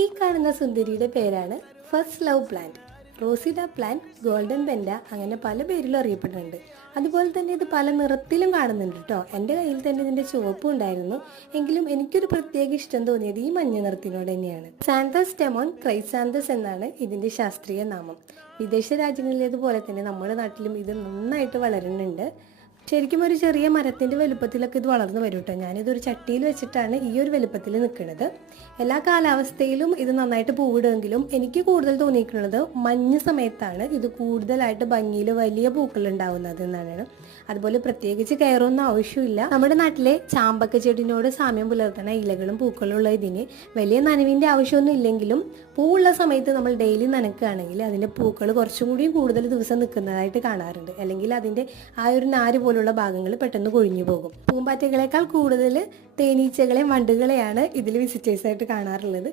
ഈ കാണുന്ന സുന്ദരിയുടെ പേരാണ് ഫസ്റ്റ് ലവ് പ്ലാന്റ്. റോസിഡ പ്ലാന്റ്, ഗോൾഡൻ പെൻഡ, അങ്ങനെ പല പേരിലും അറിയപ്പെടുന്നുണ്ട്. അതുപോലെ തന്നെ ഇത് പല നിറത്തിലും കാണുന്നുണ്ട് കേട്ടോ. എൻ്റെ കയ്യിൽ തന്നെ ഇതിൻ്റെ ചുവപ്പും ഉണ്ടായിരുന്നു. എങ്കിലും എനിക്കൊരു പ്രത്യേക ഇഷ്ടം തോന്നിയത് ഈ മഞ്ഞ നിറത്തിനോട് തന്നെയാണ്. സാന്തസ് ടെമോൺ ക്രൈസാന്തസ് എന്നാണ് ഇതിൻ്റെ ശാസ്ത്രീയ നാമം. വിദേശ രാജ്യങ്ങളിലേതുപോലെ തന്നെ നമ്മുടെ നാട്ടിലും ഇത് നന്നായിട്ട് വളരുന്നുണ്ട്. ശരിക്കും ഒരു ചെറിയ മരത്തിൻ്റെ വലുപ്പത്തിലൊക്കെ ഇത് വളർന്നു വരും കേട്ടോ. ഞാനിതൊരു ചട്ടിയിൽ വെച്ചിട്ടാണ് ഈ ഒരു വലുപ്പത്തിൽ നിൽക്കുന്നത്. എല്ലാ കാലാവസ്ഥയിലും ഇത് നന്നായിട്ട് പൂവിടുമെങ്കിലും എനിക്ക് കൂടുതൽ തോന്നിയിട്ടുള്ളത് മഞ്ഞ് സമയത്താണ് ഇത് കൂടുതലായിട്ട് ഭംഗിയിൽ വലിയ പൂക്കൾ ഉണ്ടാവുന്നത് എന്നാണ്. അതുപോലെ പ്രത്യേകിച്ച് കയറൊന്നും ആവശ്യമില്ല. നമ്മുടെ നാട്ടിലെ ചാമ്പക്ക ചെടിനോട് സാമ്യം പുലർത്തുന്ന ഇലകളും പൂക്കളും ഉള്ള ഇതിന് വലിയ നനവിൻ്റെ ആവശ്യമൊന്നും ഇല്ലെങ്കിലും പൂവുള്ള സമയത്ത് നമ്മൾ ഡെയിലി നനക്കുകയാണെങ്കിൽ അതിൻ്റെ പൂക്കൾ കുറച്ചും കൂടി കൂടുതൽ ദിവസം നിൽക്കുന്നതായിട്ട് കാണാറുണ്ട്. അല്ലെങ്കിൽ അതിൻ്റെ ആ ഒരു നാര് പോലുള്ള ഭാഗങ്ങൾ പെട്ടെന്ന് കൊഴിഞ്ഞു പോകും. പൂമ്പാറ്റകളെക്കാൾ കൂടുതൽ തേനീച്ചകളെയും വണ്ടുകളെയാണ് ഇതിൽ വിസിറ്റേഴ്സായിട്ട് കാണാറുള്ളത്.